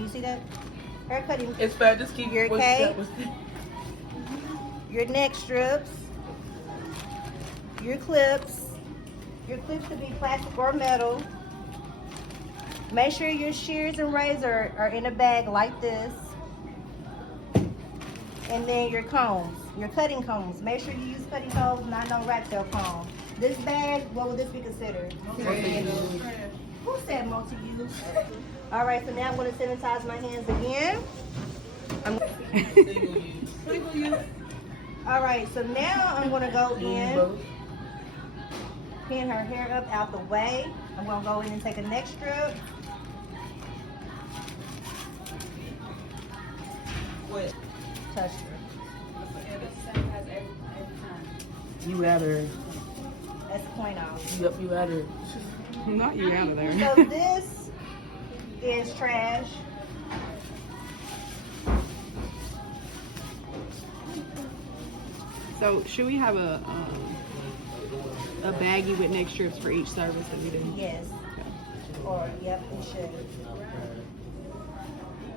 Can you see that? Hair cutting. It's fair. Just keep your cape, your neck strips, your clips. Your clips could be plastic or metal. Make sure your shears and razor are in a bag like this. And then your combs, your cutting combs. Make sure you use cutting combs, not no rat tail comb. This bag, what would this be considered? Who said multi-use? All right, so now I'm going to sanitize my hands again. All right, so now I'm going to go in, pin her hair up out the way. I'm going to go in and take a neck strip. What? Touch her. You out her. That's point off. Yep, you out her. Not you out of there. So this is trash. So should we have a baggie with neck strips for each service that we do? Yes. Or, yep, you should.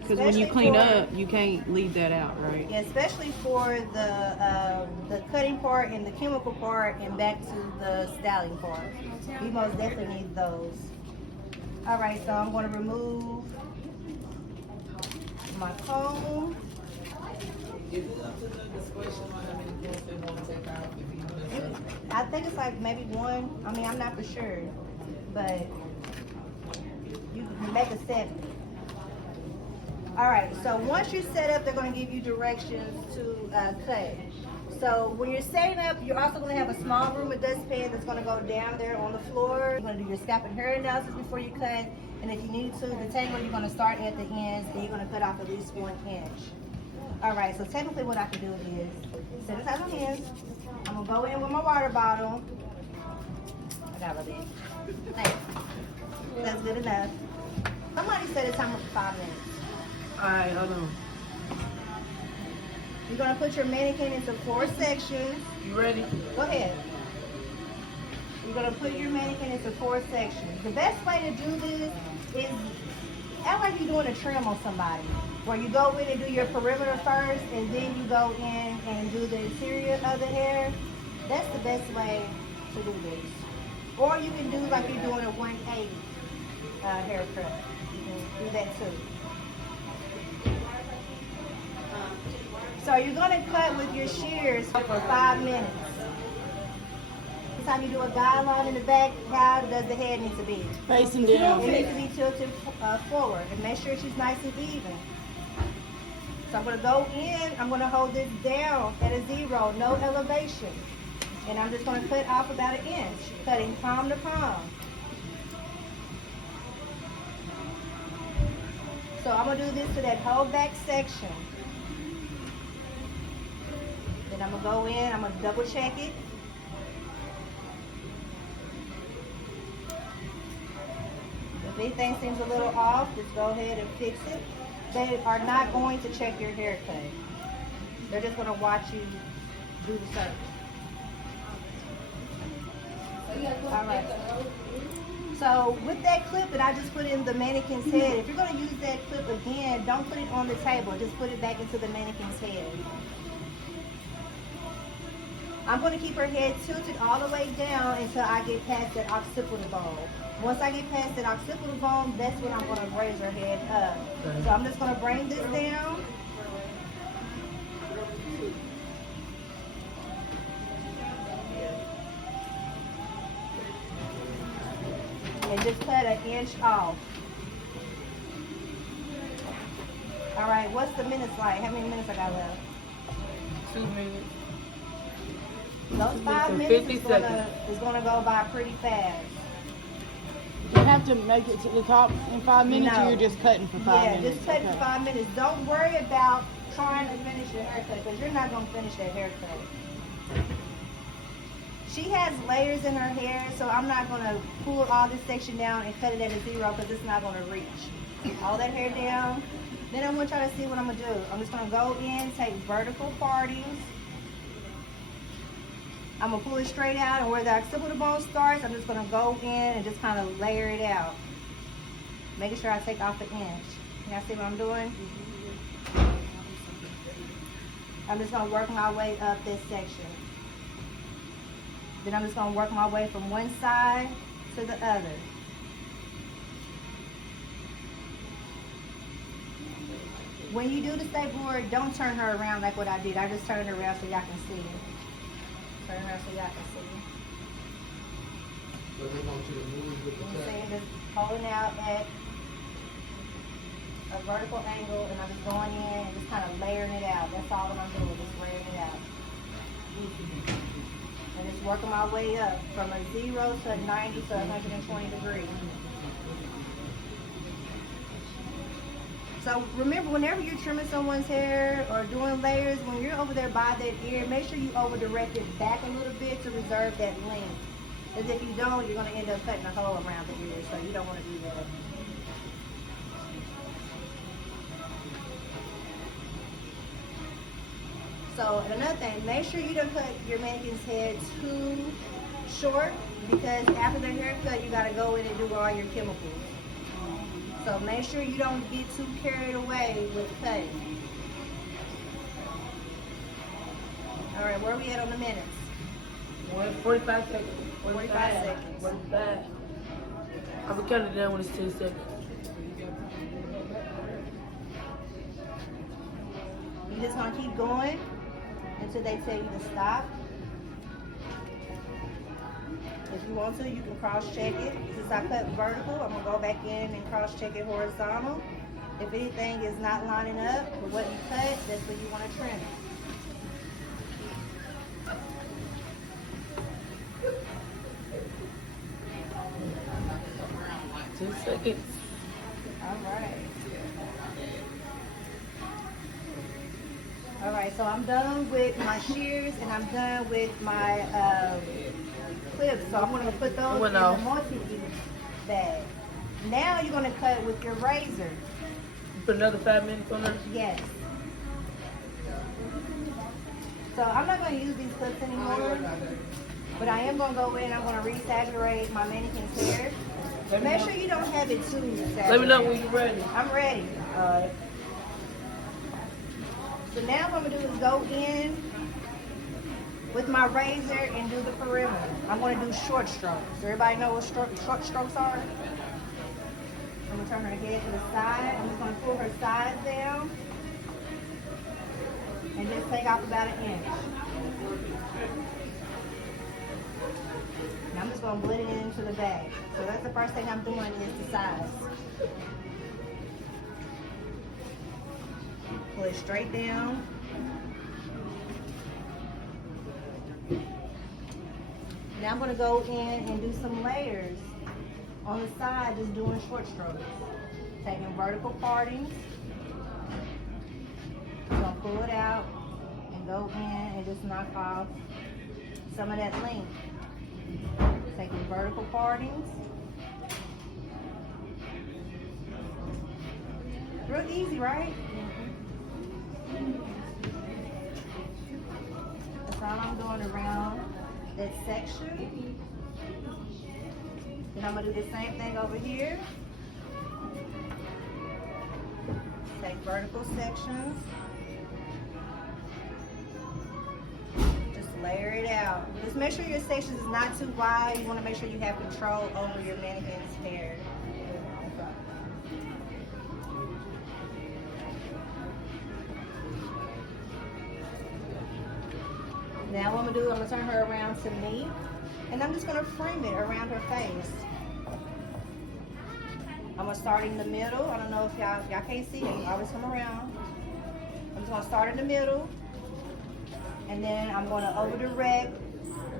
Because when you clean up, you can't leave that out, right? Yeah, especially for the cutting part and the chemical part and back to the styling part. We most definitely need those. All right, so I'm going to remove my comb. I think it's like maybe one. I mean, I'm not for sure, but you can make a 7. All right, so once you're set up, they're going to give you directions to cut. So when you're setting up, you're also going to have a small room of dustpan that's going to go down there on the floor. You're going to do your scalp and hair analysis before you cut. And if you need to, the tangle, you're going to start at the ends, and you're going to cut off at least 1 inch. All right, so technically what I can do is sanitize my hands. I'm going to go in with my water bottle. I got a bit. Thanks. That's good enough. Somebody set a timer for 5 minutes. Alright, hold on. You're going to put your mannequin into 4 sections. You ready? Go ahead. You're going to put your mannequin into 4 sections. The best way to do this is act like you're doing a trim on somebody, where you go in and do your perimeter first, and then you go in and do the interior of the hair. That's the best way to do this. Or you can do like you're doing a 180 haircut. You can do that too. So you're going to cut with your shears for 5 minutes. This time you do a guideline in the back, how does the head need to be? Facing down. It needs to be tilted forward, and make sure she's nice and even. So I'm going to go in, I'm going to hold this down at a 0, no elevation. And I'm just going to cut off about 1 inch, cutting palm to palm. So I'm going to do this to that whole back section. Then I'm going to go in, I'm going to double check it. If anything seems a little off, just go ahead and fix it. They are not going to check your haircut. They're just going to watch you do the service. All right. So with that clip that I just put in the mannequin's head, if you're going to use that clip again, don't put it on the table. Just put it back into the mannequin's head. I'm going to keep her head tilted all the way down until I get past that occipital bone. Once I get past that occipital bone, that's when I'm going to raise her head up. Okay. So I'm just going to bring this down. And just cut 1 inch off. All right, what's the minutes like? How many minutes I got left? 2 minutes. Those 5 minutes is gonna go by pretty fast. You have to make it to the top in 5 minutes, or you're just cutting for 5 minutes? Yeah, just cutting for 5 minutes. Don't worry about trying to finish your haircut, because you're not gonna finish that haircut. She has layers in her hair, so I'm not gonna pull all this section down and cut it at a 0, because it's not gonna reach. All that hair down. Then I want y'all to see what I'm gonna do. I'm just gonna go in, take vertical partings. I'm gonna pull it straight out, and where the occipital bone starts, I'm just gonna go in and just kind of layer it out. Making sure I take off 1 inch. Y'all see what I'm doing? I'm just gonna work my way up this section. Then I'm just gonna work my way from one side to the other. When you do the stapler, don't turn her around like what I did. I just turned her around so y'all can see it. Turn around so y'all can see it. So they want you to move with the I'm tap. saying just holding out at a vertical angle, and I'm just going in and just kind of layering it out. That's all that I'm doing, just layering it out. And just working my way up from a 0 to a 90 to 120 degrees. So remember, whenever you're trimming someone's hair or doing layers, when you're over there by that ear, make sure you over direct it back a little bit to reserve that length. Because if you don't, you're going to end up cutting a hole around the ear, so you don't want to do that. So another thing, make sure you don't cut your mannequin's head too short, because after the haircut, you got to go in and do all your chemicals. So make sure you don't get too carried away with cutting. All right, where are we at on the minutes? 45 seconds. 45 seconds. 45. I will count it down when it's 10 seconds. You're just gonna keep going until they tell you to stop. If you want to, you can cross-check it. Since I cut vertical, I'm gonna go back in and cross-check it horizontal. If anything is not lining up with what you cut, that's when you want to trim it. Ten seconds. All right. All right, so I'm done with my shears and I'm done with my clips. So I'm gonna put those in the multi-use bag. Now you're gonna cut with your razor. Put another 5 minutes on there? Yes. So I'm not gonna use these clips anymore, but I am gonna go in, I'm gonna resaturate my mannequin's hair. Make sure you don't have it too saturated. Let me know when you're ready. I'm ready. Alright. So now what I'm gonna do is go in with my razor and do the perimeter. I'm gonna do short strokes. Everybody know what short strokes are? I'm gonna turn her head to the side. I'm just gonna pull her sides down and just take off about 1 inch. Now I'm just gonna blend it into the bag. So that's the first thing I'm doing is the sides. Pull it straight down. Now I'm going to go in and do some layers on the side, just doing short strokes. Taking vertical partings. I'm going to pull it out and go in and just knock off some of that length. Taking vertical partings. Real easy, right? That's all I'm doing around that section. Then I'm going to do the same thing over here. Take vertical sections. Just layer it out. Just make sure your sections is not too wide. You want to make sure you have control over your mannequin's hair. Now what I'm gonna do, I'm gonna turn her around to me, and I'm just gonna frame it around her face. I'm gonna start in the middle. I don't know if y'all can't see it. I always come around. I'm just gonna start in the middle, and then I'm gonna over direct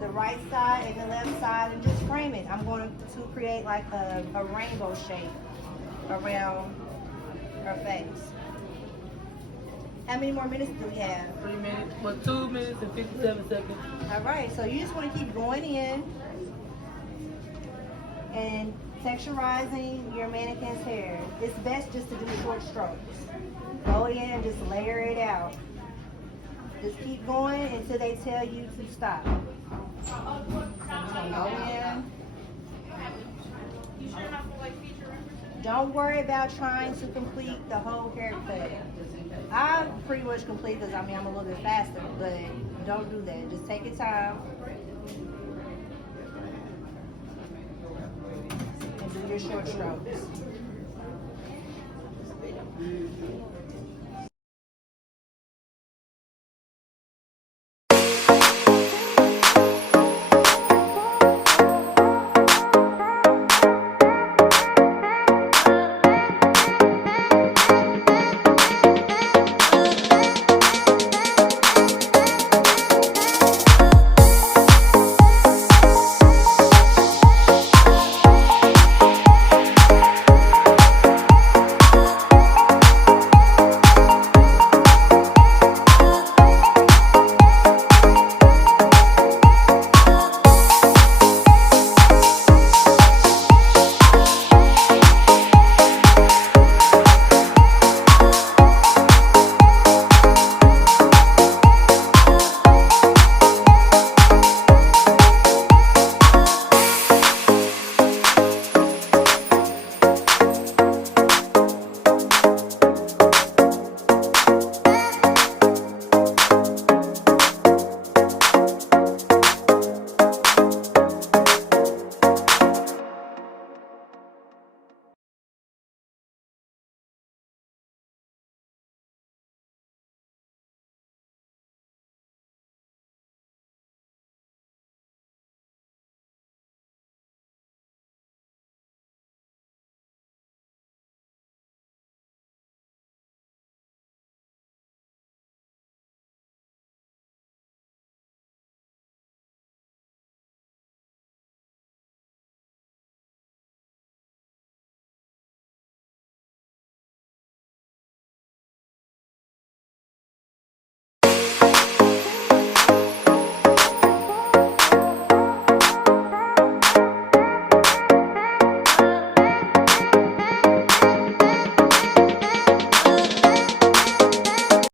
the right side and the left side, and just frame it. I'm going to create like a rainbow shape around her face. How many more minutes do we have? 3 minutes. Well, 2 minutes and 57 seconds. All right, so you just want to keep going in and texturizing your mannequin's hair. It's best just to do short strokes. Go in and just layer it out. Just keep going until they tell you to stop. So go in. Don't worry about trying to complete the whole haircut. I'm pretty much complete because I'm a little bit faster, but don't do that. Just take your time and do your short strokes.